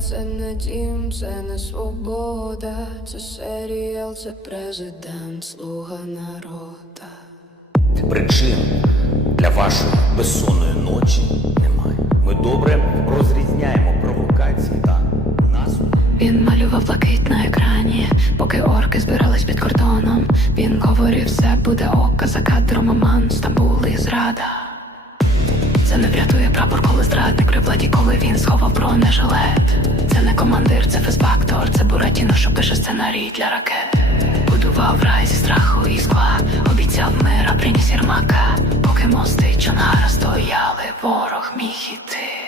це не дім, це не свобода, це серіал, це президент, слуга народа. Причин для вашої безсонної ночі немає. Ми добре розрізняємо провокації та насуд. Він малював блакит на екрані, поки орки збирались під кордоном. Він говорив, все буде ока за кадром оман, Стамбул і зрада. Це не врятує прапор, зрадник при владі, коли він сховав бронежилет. Це не командир, це фізфактор, це Буратіно, що пише сценарій для ракет. Будував рай зі страху і скла, обіцяв мира, приніс Єрмака. Поки мости чонара стояли, ворог міг іти.